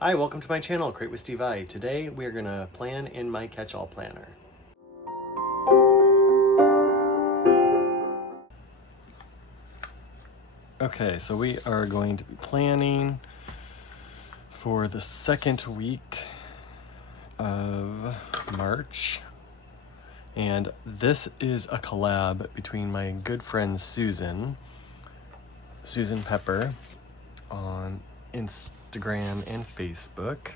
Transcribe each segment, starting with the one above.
Hi, welcome to my channel, Create with Steve I. Today we are going to plan in my catch-all planner. Okay, so we are going to be planning for the second week of March. And this is a collab between my good friend Susan Pepper on Instagram and Facebook.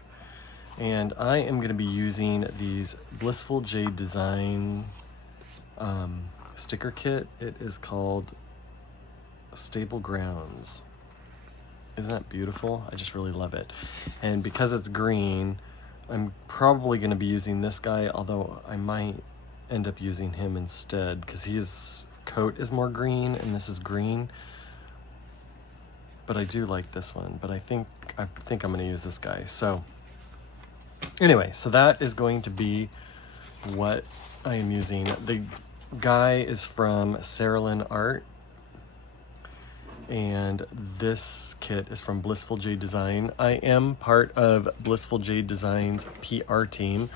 And I am going to be using these Blissful Jade Design sticker kit. It is called Stable Grounds. Isn't that beautiful? I just really love it. And because it's green, I'm probably going to be using this guy, although I might end up using him instead because his coat is more green and this is green. But I do like this one, but I think I'm going to use this guy. So anyway, so that is going to be what I am using. The guy is from Saralyn Art, and this kit is from Blissful Jade Design. I am part of Blissful Jade Design's PR team.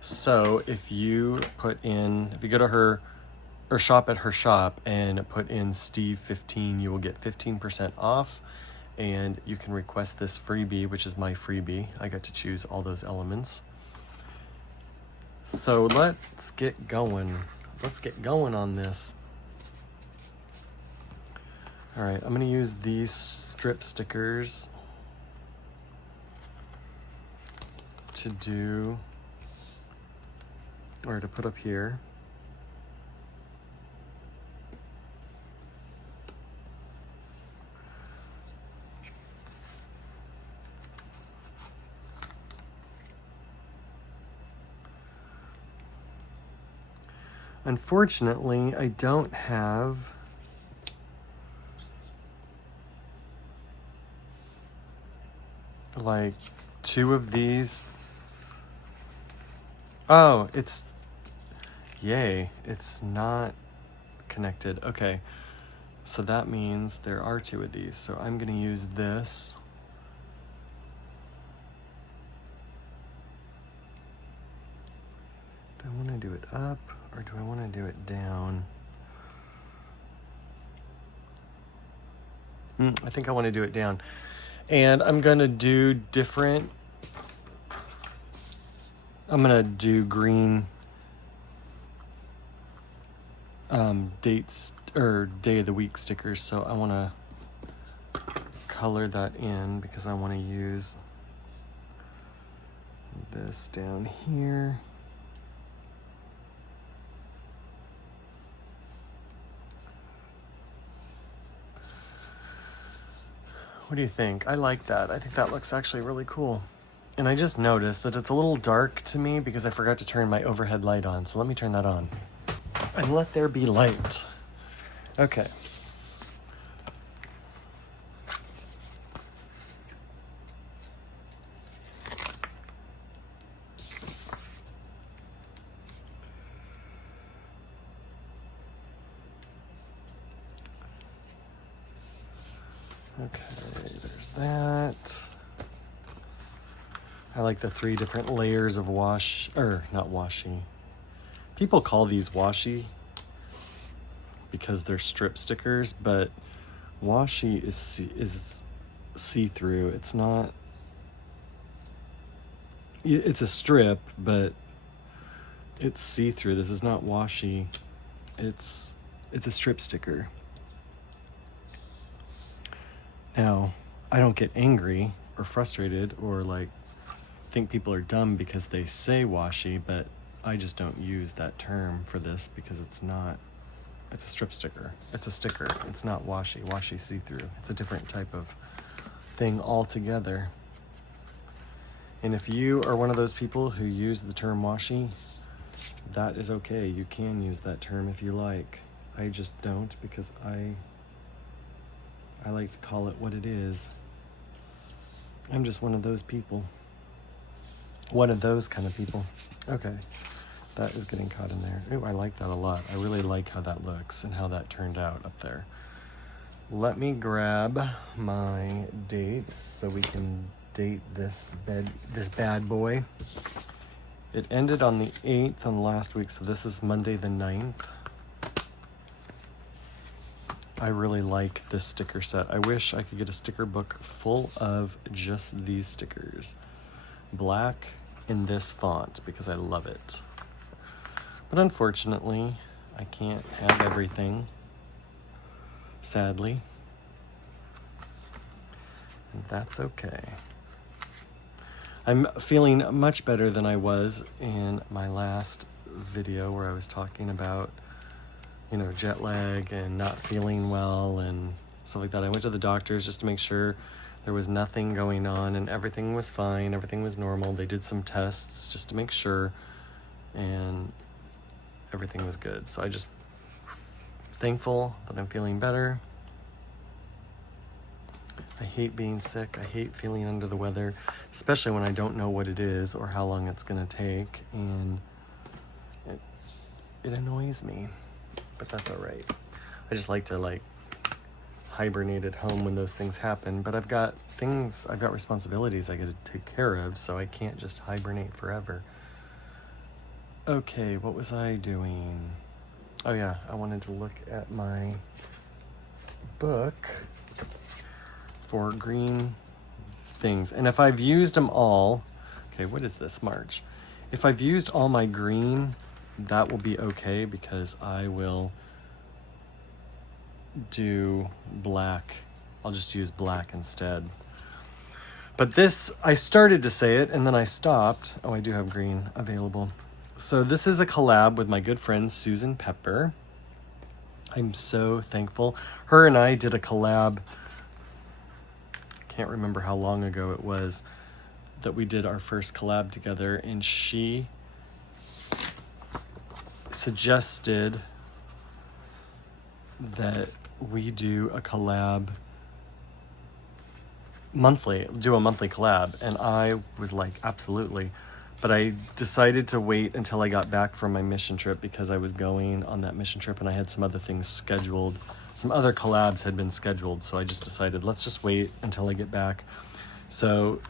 So if you go to her or shop at her shop and put in Steve15, you will get 15% off, and you can request this freebie, which is my freebie. I got to choose all those elements. So let's get going. Let's get going on this. All right, I'm gonna use these strip stickers to put up here. Unfortunately, I don't have like two of these. Oh, yay, it's not connected. Okay, so that means there are two of these. So I'm gonna use this. Do I wanna do it up or do I wanna do it down? I think I wanna do it down. And I'm gonna do green dates or day of the week stickers. So I wanna color that in because I wanna use this down here. What do you think? I like that. I think that looks actually really cool. And I just noticed that it's a little dark to me because I forgot to turn my overhead light on. So let me turn that on. And let there be light. Okay. Okay, there's that. I like the 3 different layers of not washi. People call these washi because they're strip stickers, but washi is see-through. It's not, it's a strip, but it's see-through. This is not washi. It's a strip sticker. Now, I don't get angry or frustrated or like think people are dumb because they say washi, but I just don't use that term for this because it's a strip sticker. It's a sticker. It's not washi. Washi see-through. It's a different type of thing altogether. And if you are one of those people who use the term washi, that is okay. You can use that term if you like. I just don't because I like to call it what it is. I'm just one of those people. One of those kind of people. Okay, that is getting caught in there. Ooh, I like that a lot. I really like how that looks and how that turned out up there. Let me grab my dates so we can date this bad boy. It ended on the 8th on last week, so this is Monday the 9th. I really like this sticker set. I wish I could get a sticker book full of just these stickers. Black in this font because I love it. But unfortunately, I can't have everything, sadly. And that's okay. I'm feeling much better than I was in my last video where I was talking about, you know, jet lag and not feeling well and stuff like that. I went to the doctors just to make sure there was nothing going on and everything was fine, everything was normal. They did some tests just to make sure and everything was good. So I just thankful that I'm feeling better. I hate being sick. I hate feeling under the weather, especially when I don't know what it is or how long it's gonna take, and it annoys me, but that's all right. I just like to hibernate at home when those things happen, but I've got responsibilities I gotta take care of, so I can't just hibernate forever. Okay, what was I doing? Oh yeah, I wanted to look at my book for green things. And if I've used them all, okay, what is this, March? If I've used all my green, that will be okay because I will do black. I'll just use black instead. But this, I started to say it and then I stopped. Oh, I do have green available. So this is a collab with my good friend Susan Pepper. I'm so thankful. Her and I did a collab. Can't remember how long ago it was that we did our first collab together, and she suggested that we do a collab monthly, do a monthly collab, and I was like, absolutely. But I decided to wait until I got back from my mission trip because I was going on that mission trip and I had some other things scheduled. Some other collabs had been scheduled, so I just decided, let's just wait until I get back. So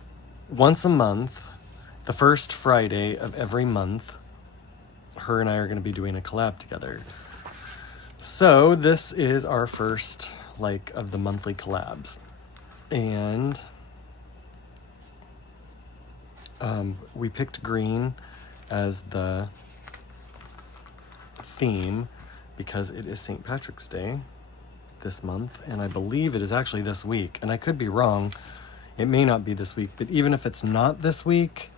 once a month, the first Friday of every month, her and I are going to be doing a collab together. So this is our first of the monthly collabs. And we picked green as the theme because it is St. Patrick's Day this month, and I believe it is actually this week, and I could be wrong. It may not be this week, but even if it's not this week,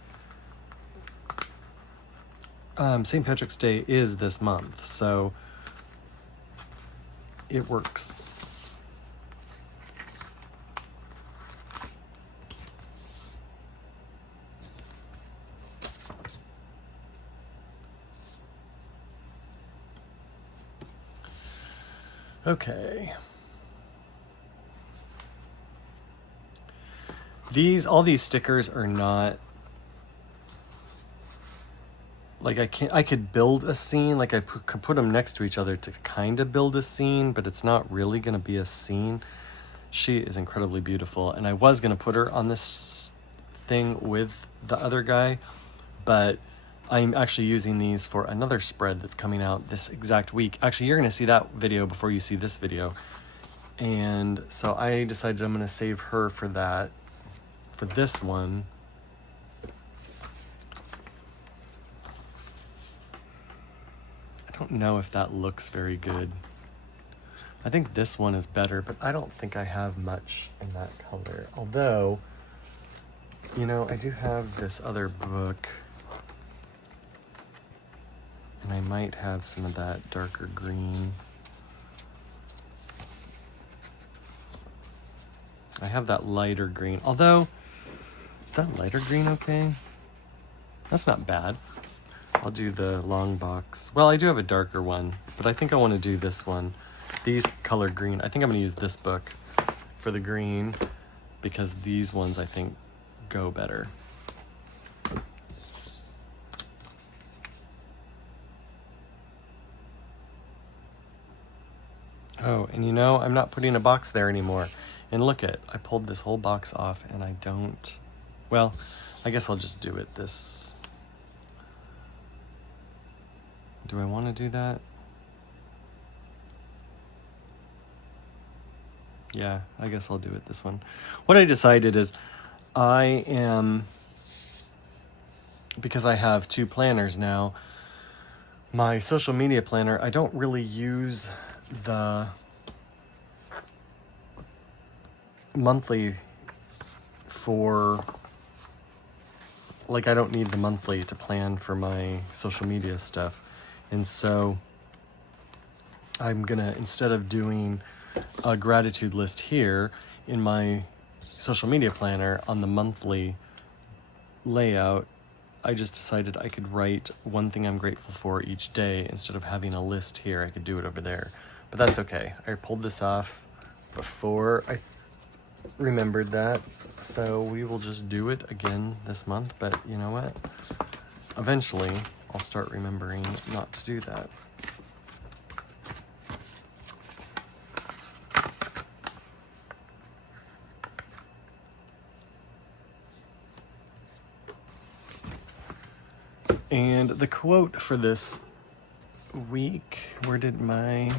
St. Patrick's Day is this month, so it works. Okay. All these stickers are not I could build a scene, I could put them next to each other to kind of build a scene, but it's not really going to be a scene. She is incredibly beautiful, and I was going to put her on this thing with the other guy, but I'm actually using these for another spread that's coming out this exact week. Actually, you're going to see that video before you see this video. And so I decided I'm going to save her for that, for this one. I don't know if that looks very good. I think this one is better, but I don't think I have much in that color. Although, you know, I do have this other book, and I might have some of that darker green. I have that lighter green. Although, is that lighter green okay? That's not bad. I'll do the long box. Well, I do have a darker one, but I think I want to do this one. These color green. I think I'm going to use this book for the green because these ones I think go better. Oh, and you know, I'm not putting a box there anymore. And look I pulled this whole box off and I don't Well, I guess I'll just do it this. Do I want to do that? Yeah, I guess I'll do it this one. What I decided is I am, because I have 2 planners now, my social media planner, I don't really use the monthly for, like, I don't need the monthly to plan for my social media stuff. And so I'm gonna, instead of doing a gratitude list here in my social media planner on the monthly layout, I just decided I could write one thing I'm grateful for each day instead of having a list here. I could do it over there, but that's okay. I pulled this off before I remembered that, so we will just do it again this month. But you know what? Eventually, I'll start remembering not to do that. And the quote for this week, where did my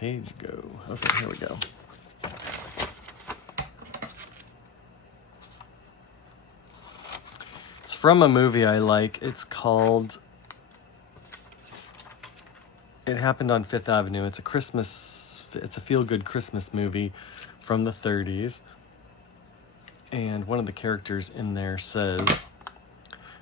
page go? Okay, here we go. It's from a movie I like. It's called It Happened on Fifth Avenue. It's a feel-good Christmas movie from the 30s. And one of the characters in there says,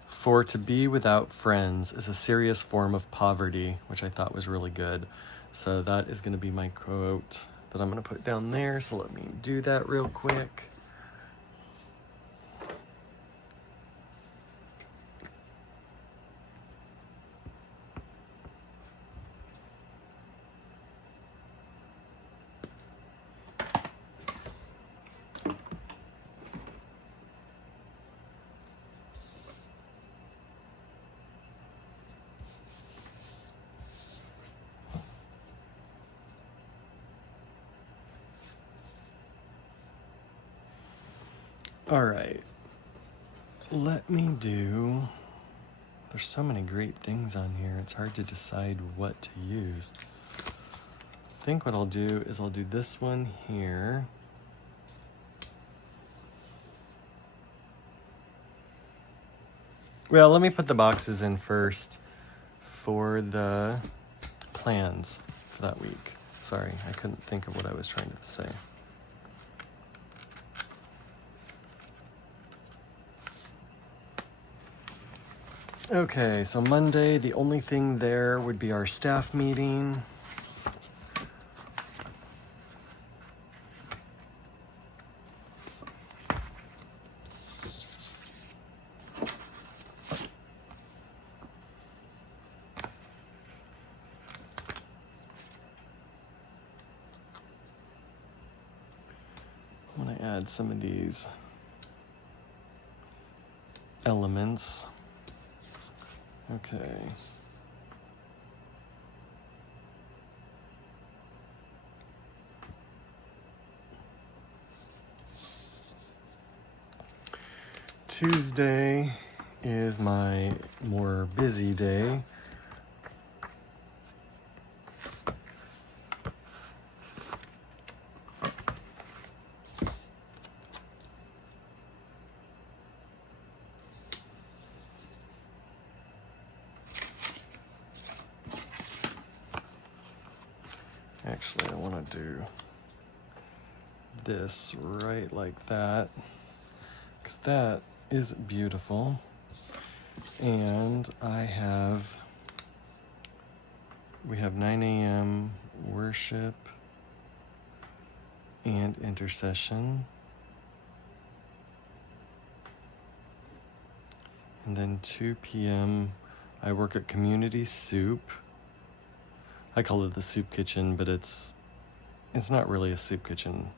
"For to be without friends is a serious form of poverty," which I thought was really good. So that is going to be my quote that I'm going to put down there. So let me do that real quick. All right, let me do, there's so many great things on here, it's hard to decide what to use. I think what I'll do is I'll do this one here. Well, let me put the boxes in first for the plans for that week. Sorry, I couldn't think of what I was trying to say. Okay, so Monday, the only thing there would be our staff meeting. I want to add some of these elements. Okay. Tuesday is my more busy day. Actually, I want to do this right like that, because that is beautiful. And we have 9 a.m. worship and intercession. And then 2 p.m. I work at Community Soup. I call it the soup kitchen, but it's not really a soup kitchen.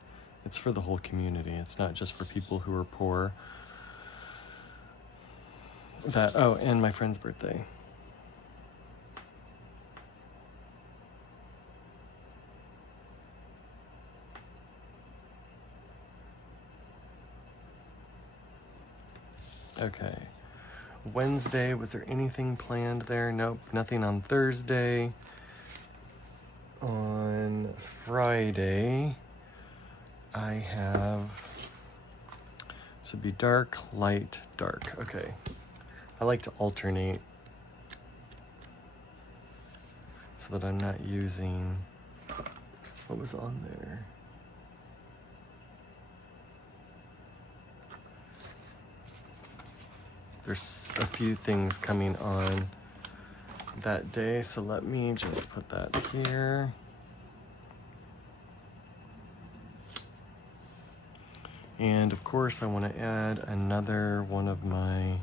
It's for the whole community. It's not just for people who are poor. And my friend's birthday. Okay. Wednesday, was there anything planned there? Nope, nothing on Thursday. On Friday, I have, so it'd be dark, light, dark. Okay. I like to alternate so that I'm not using, what was on there? There's a few things coming on that day, so let me just put that here. And of course, I want to add another one of my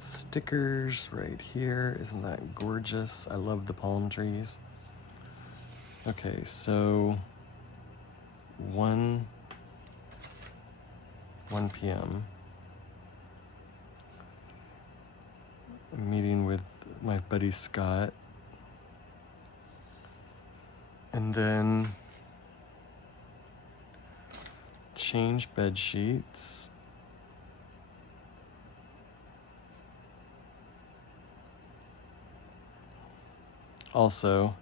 stickers right here. Isn't that gorgeous? I love the palm trees. Okay, so 1 p.m. I'm meeting with my buddy Scott. And then change bed sheets. Also,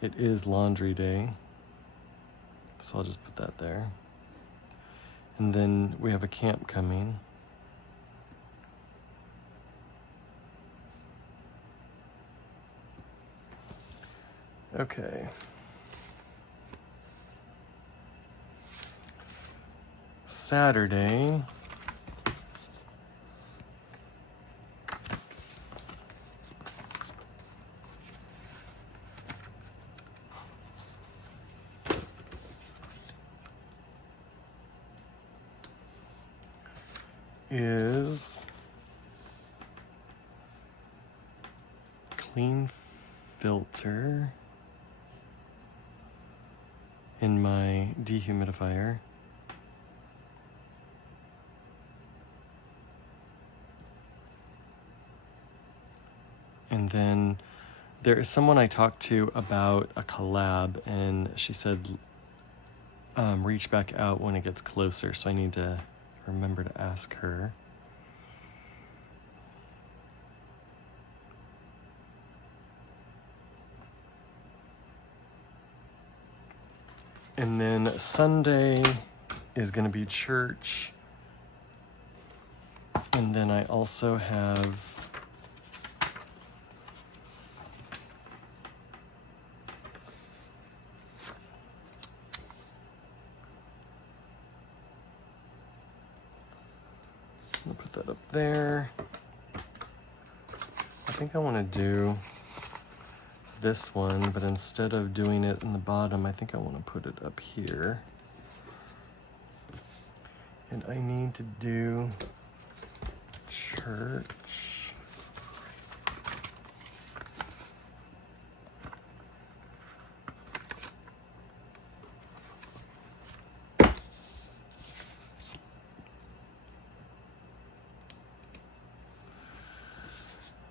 it is laundry day, so I'll just put that there. And then we have a camp coming. Okay. Saturday. Is clean filter in my dehumidifier. And then there is someone I talked to about a collab, and she said reach back out when it gets closer, so I need to remember to ask her. And then Sunday is going to be church. And then I also have I'll put that up there. I think I want to do this one, but instead of doing it in the bottom, I think I want to put it up here. And I need to do church.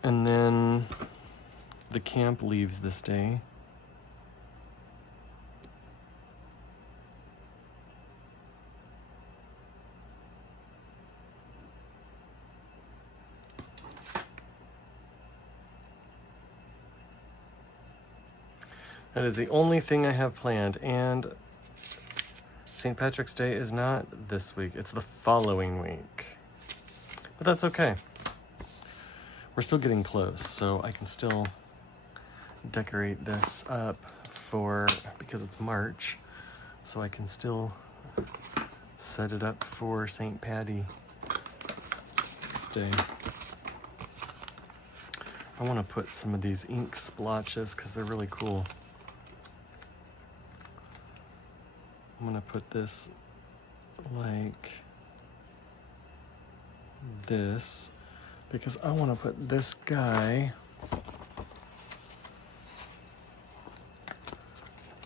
And then the camp leaves this day. That is the only thing I have planned, and St. Patrick's Day is not this week, it's the following week. But that's okay. We're still getting close, so I can still decorate this up because it's March, so I can still set it up for St. Patty's Day. I want to put some of these ink splotches because they're really cool. I'm going to put this like this because I want to put this guy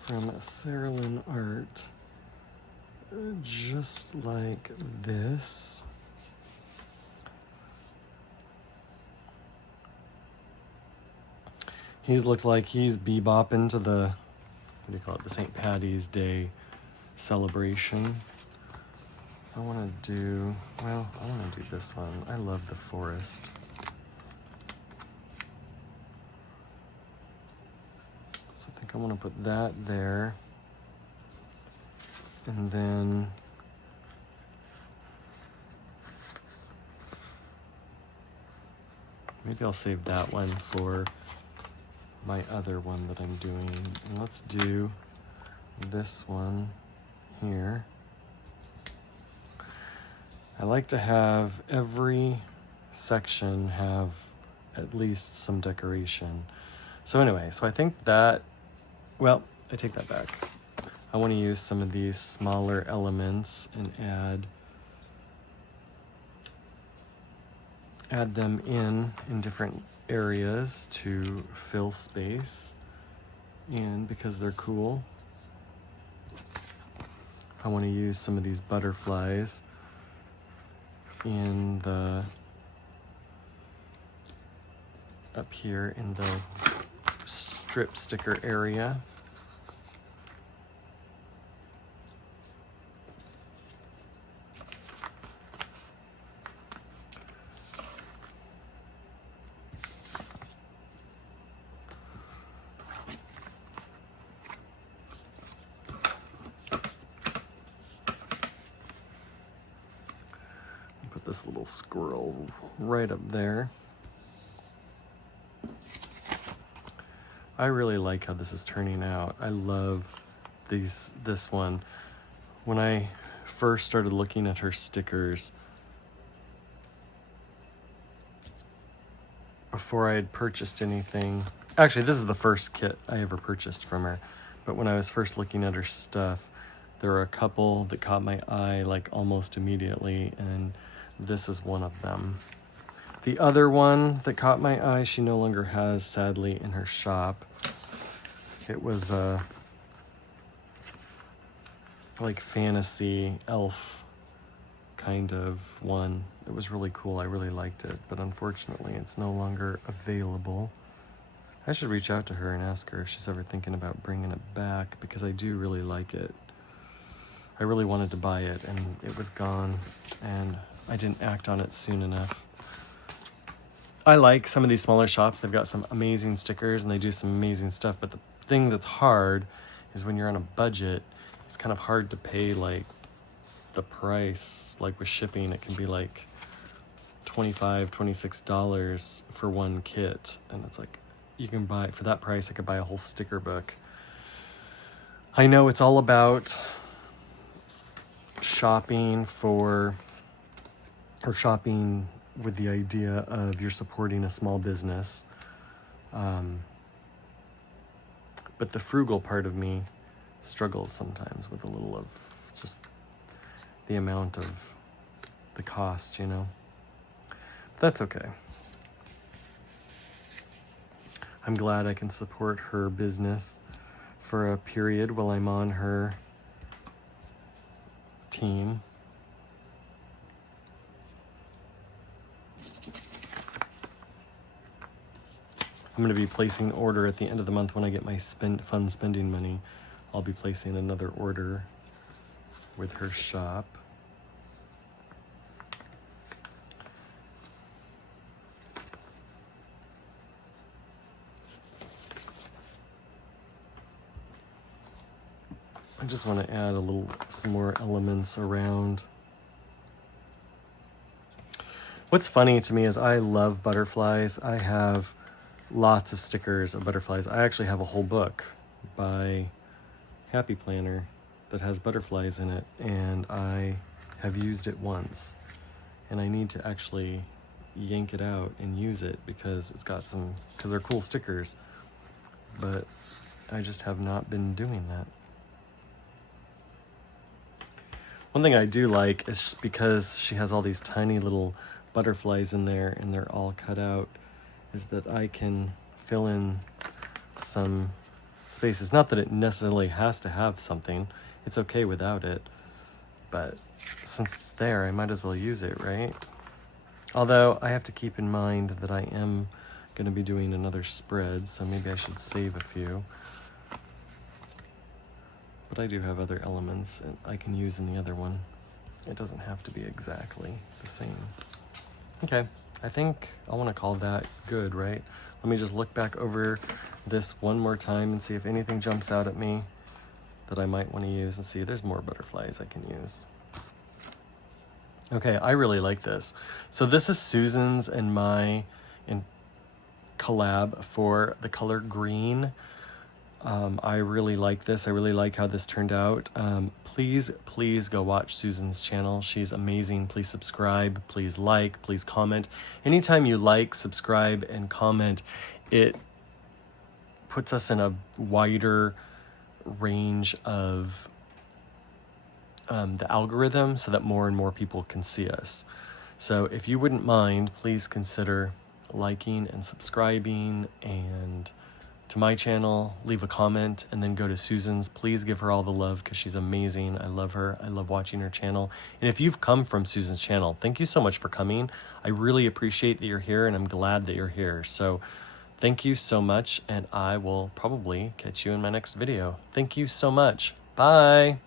from Sarah Lynn Art just like this. He's looked like he's bebopping to the, what do you call it, the St. Patty's Day celebration. I want to do, well, I want to do this one. I love the forest. So I think I want to put that there. And then maybe I'll save that one for my other one that I'm doing. And let's do this one here. I like to have every section have at least some decoration. So anyway, so I think that, well, I take that back. I want to use some of these smaller elements and add them in different areas to fill space in because they're cool. I want to use some of these butterflies in the up here in the strip sticker area. Put this little squirrel right up there. I really like how this is turning out. I love this one. When I first started looking at her stickers, before I had purchased anything, actually this is the first kit I ever purchased from her, but when I was first looking at her stuff, there were a couple that caught my eye like almost immediately, and this is one of them. The other one that caught my eye, she no longer has, sadly, in her shop. It was a like fantasy elf kind of one. It was really cool. I really liked it, but unfortunately it's no longer available. I should reach out to her and ask her if she's ever thinking about bringing it back, because I do really like it. I really wanted to buy it and it was gone, and I didn't act on it soon enough. I like some of these smaller shops. They've got some amazing stickers and they do some amazing stuff, but the thing that's hard is when you're on a budget, it's kind of hard to pay like the price. Like with shipping, it can be like $25, $26 for one kit, and it's like, you can buy, for that price I could buy a whole sticker book. I know it's all about shopping shopping with the idea of you're supporting a small business. But the frugal part of me struggles sometimes with a little of just the amount of the cost, you know. But that's okay. I'm glad I can support her business for a period while I'm on her team. I'm going to be placing an order at the end of the month when I get my fun spending money. I'll be placing another order with her shop. I just want to add some more elements around. What's funny to me is I love butterflies. I have lots of stickers of butterflies. I actually have a whole book by Happy Planner that has butterflies in it, and I have used it once, and I need to actually yank it out and use it because because they're cool stickers, but I just have not been doing that. One thing I do like is because she has all these tiny little butterflies in there and they're all cut out, is that I can fill in some spaces. Not that it necessarily has to have something. It's okay without it. But since it's there, I might as well use it, right? Although I have to keep in mind that I am going to be doing another spread, so maybe I should save a few. But I do have other elements I can use in the other one. It doesn't have to be exactly the same. Okay, I think I want to call that good, right? Let me just look back over this one more time and see if anything jumps out at me that I might want to use, and see there's more butterflies I can use. Okay, I really like this. So this is Susan's and my collab for the color green. I really like this. I really like how this turned out. Please go watch Susan's channel. She's amazing. Please subscribe, please like, please comment. Anytime you like, subscribe, and comment, it puts us in a wider range of the algorithm so that more and more people can see us. So if you wouldn't mind, please consider liking and subscribing, and to my channel, leave a comment, and then go to Susan's. Please give her all the love because she's amazing. I love her. I love watching her channel. And if you've come from Susan's channel, thank you so much for coming. I really appreciate that you're here, and I'm glad that you're here. So thank you so much, and I will probably catch you in my next video. Thank you so much. Bye.